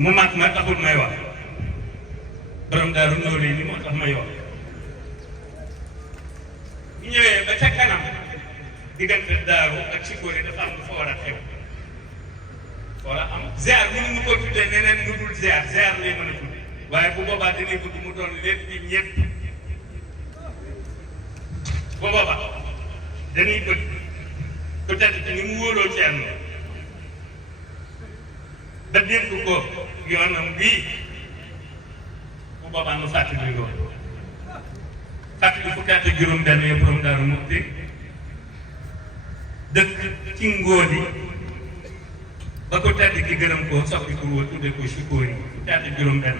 mu mag ma taxul may wax borom daaru ndóole ni moo tax may wax bu ñëwee ba ca kanam diggante daaru ak Sikori dafa am lu fa war a xew wala am ziar mënuñu ko tuddee neneen mu dul ziar lay mën a tudd waaye bu boobaa dañuy bëgg mu doon lépp di ñëpp bu boobaa dañuy bëgg peut-être que ni mu wóoloo Thierno da dénk ko yoonam bii bu boobaa nu fàttali loolu fàttali fukki at ak juróom-benn yëpp borom Daaru Muxti dëkk ci ngóodi ba ko tedd ki gërëm ko soppi ko woo tudde ko Sikori fukki at ak juróom-benn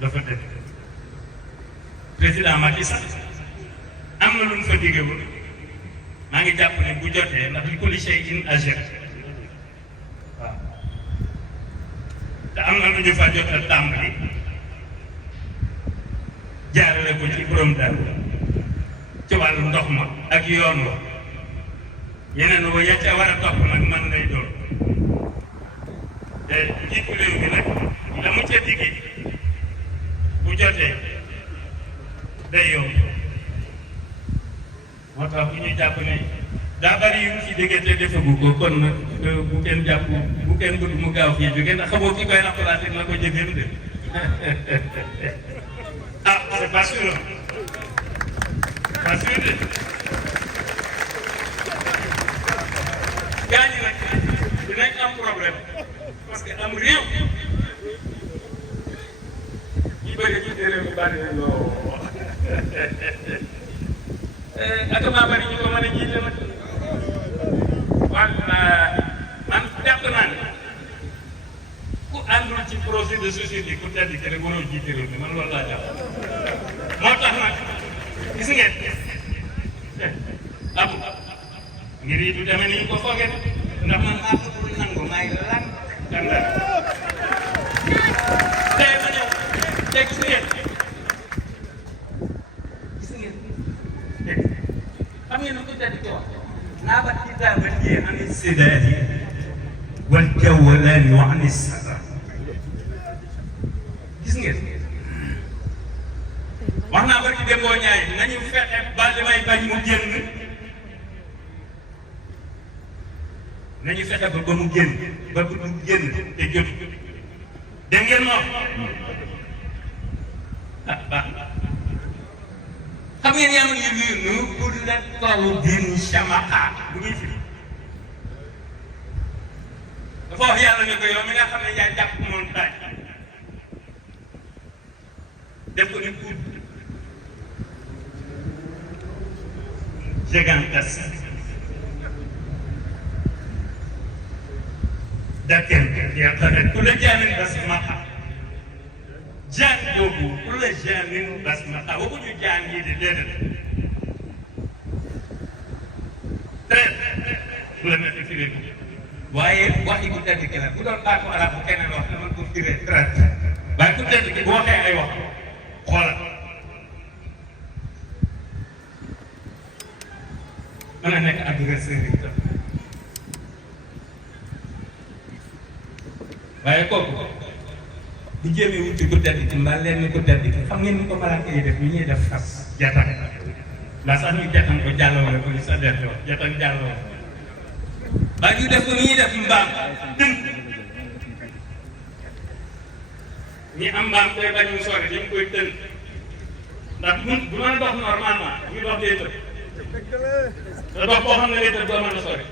dafa dëkk président Macky Sall am na lu mu fa diggewul maa ngi jàpp ne bu jotee ndax li kulli shay'in ajal waaw te am na lu ñu fa jot a tàmbali jaarale ko ci borom Daaru ci wàllu ndox ma ak yoon wa yeneen wa ya ca war a topp nag man lay doon te njiitu réew mi nag la mu ca digge bu jotee day yomb moo tax bu ñu jàpp ne daa bari yu ci déggee te defagu ko kon nag bu kenn jàpp bu kenn bëgg mu gaaw fii jóge ndax xamoo ki koy remplacer la ko jëfeem de ah c'est pas sûr pas sûr de gaa ñi nag dinañ am problème parce que am réew ñi bëri ci réew mi bari na lool ak maa bari ñu ko mën a jiite nag man jàpp naa ne ku àndul ci projet de société ku tedd ki rek waroo jiite réew mi man loolu laa jàpp moo tax nag gis ngeen abu ngir yi du demee ni ñu ko foogee ndax man maa ko pour nangu maay lan danga tey ma ñëw tey gis ngeen xam ngeen ko tedd ki wax naa ba kitaaba yi an istidaadi wal jawlaani wa an isada gis ngeen wax naa ba ci Demba Ndiaye nañu fexe ba li may bañ mu génn nañu fexe ba mu génn ba mu génn te jot dégg ngeen ma ah baax xam ngeen yaa ngi lii nu pour la tollu din shamaka bu muy firi dafa wax yàlla ne ko yow mi nga xam ne yaa jàpp montagne def ko ni pour gigantesque dakel yaqadat kula jamin basmaha jaan boobu kula jamin basmaha waxuñu jaan yi de déedéet très bu la nekk firé waaye wax yi ku tedd ki la bu doon baatu arab bu keneen wax dama ko firé très waaye ku tedd ki bu waxee ay wax xoolal mën na nekk adversaire yi tam waaye kooku bu jéemee wuti ku tedd ki mbaa leen ni ku tedd ki xam ngeen ni ko malaaka yi def ñu ñuy def fas jatan ndax sax ñu jatan ko jàllale ko ñu sa def jatan jàllale ba ñu def ko ni ñuy def mbaam tënk ñi am mbaam koy bañ mu sori dañ koy tënk ndax bu mën a dox normalement ñu dox day tëb te dox boo xam ne day tëb doo mën a sori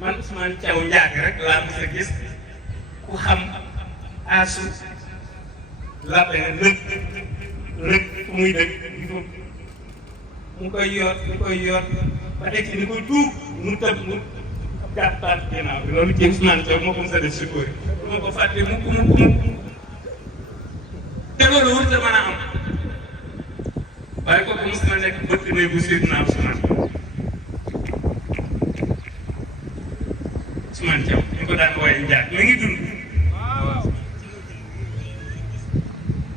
man Ousmane Thiaw Ndiaye rek laa mos a gis ku xam aasu lappe na lëg fu muy dëkk mu koy yor ba teg ci ni koy tuub mu tëb mu gàttal ginnaaw bi loolu ci Ousmane Thiaw moo ko mos a def Sikori du ma ko fàtte mukk te loolu warut a mën a am waaye kooku mos na nekk bëtt ne bu Seydina Ousmane Ousmane Thiaw ñu ko daan wooye Ndiaye mi ngi dund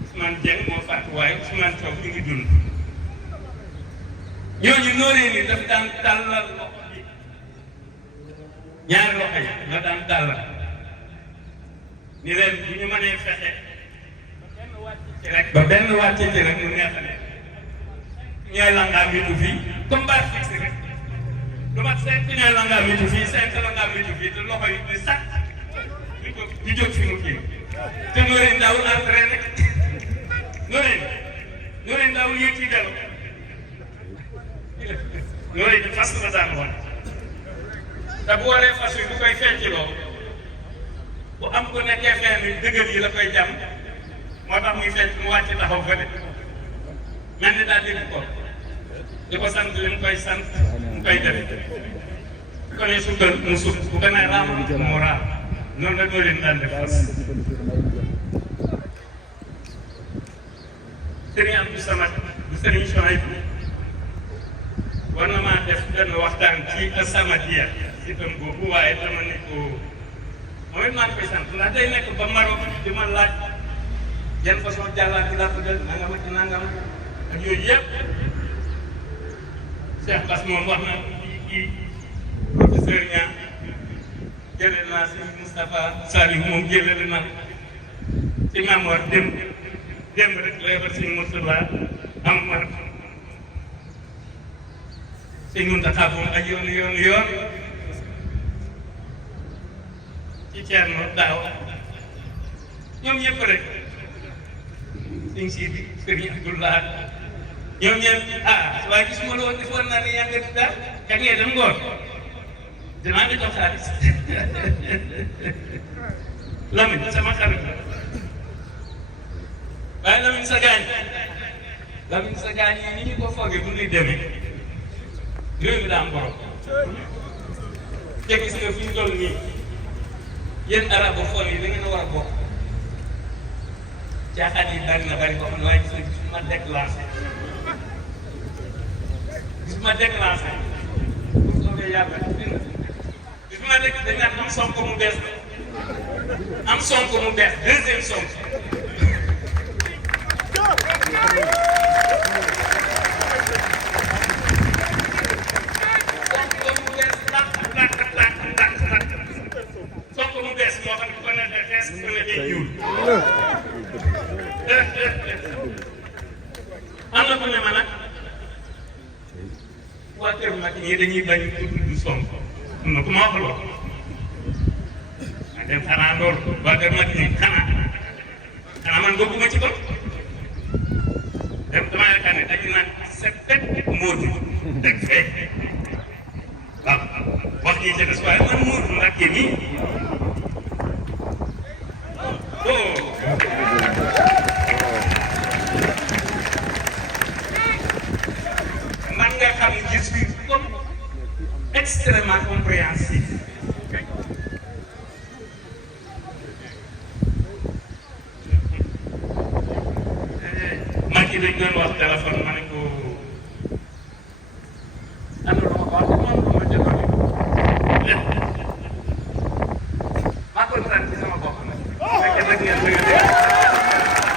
Ousmane Dieng moo fàtt waaye Ousmane Thiaw mi ngi dund ñooñu nooree ni daf daan tàllal loxo bi ñaari loxo yi nga daan tàllal ni leen bu ñu mënee fexe ba benn wàcc ci rek mu neex a ne ñooy langaa mitu fii comme base fixe rek lu mat 5 ñooy langaa mitu fii 5 langaa mitu fii te loxo yi di sax di jóg fi mu kii te Nourine Ndawul entraîné Nourine Ndawul yéeg ci galo Nourine fas la daan woon te bu waree fas yi bu koy fecciloo bu am ko nekkee fenn dëgër yi la koy jàmm moo tax muy fecc mu wàcc taxaw fële mel ni daal dégg ko di ko sant li mu koy sant mu koy def bu ko nee sukkal mu sukk bu ko nee raam mu raam noonu la Nourine daan def fas sëriñ Abdou Samad bu sëriñ Chouaïbou war na maa def benn waxtaan ci As-Samadiyya ci itam boobu waaye dama ne ko moom it maa ngi koy sant ndax day nekk ba Maroc di ma laaj yan façon jàllaat bi laa bëgg nangam ak nangam ak yooyu yëpp Cheikh Bass moom wax na kii professeur Niang jëlee naa si Moustapha Saliou moom jëlee na si Mamor démb rek la yebal si Moustapha Amar si Mountakha moom ak yoon ci Thierno daaw ñoom ñëpp rek suñ si di Sëriñ Abdoulaye ñoom ñëpp waaye gisuma la woon defoon naa ne yaa ngi daal ka ngee dem ngoon dinaa di jox xaalis Lamine sama xarit la waaye Lamine sa gaañ yi ni ñu ko foogee bu ñuy demee réew mi daa am borom te gis nga fi ñu toll nii yéen arabophone yi da ngeen a war a bokk caaxaan yi bari na bari boo xam ne waaye gis nga gis ma déclenché bu soobee yàlla gis ma dégg dañ naan am sonko mu bees am sonko mu bees deuxième sonko sonko mu bees moo xam ne ko ne xees ko ne day ñuul am na ku ne ma nag waa kër mag ñii dañuy bañ tudd sonko am na ku ma wax lool dem xanaa loolu waa kër mag ñii xanaa man bokkuma ci ko dem dama yaakaar ne dañu naan c'est peut-être Modou dëgg fee waaw wax ñi ci des waaye man Modou Mbacké nii man nga xam ne je suis comme extrêmement compréhensif man ki dañ doon wax téléphone ma ne ko am na lu ma wax man lu ma jëloon maa kontaan ci sama bopp nag fekkee nag ngeen bëgg a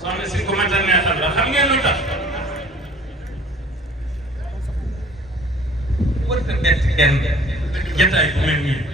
soxna si ko mënta neexal la xam ngeen lu tax warut a bett kenn jataay bu mel nii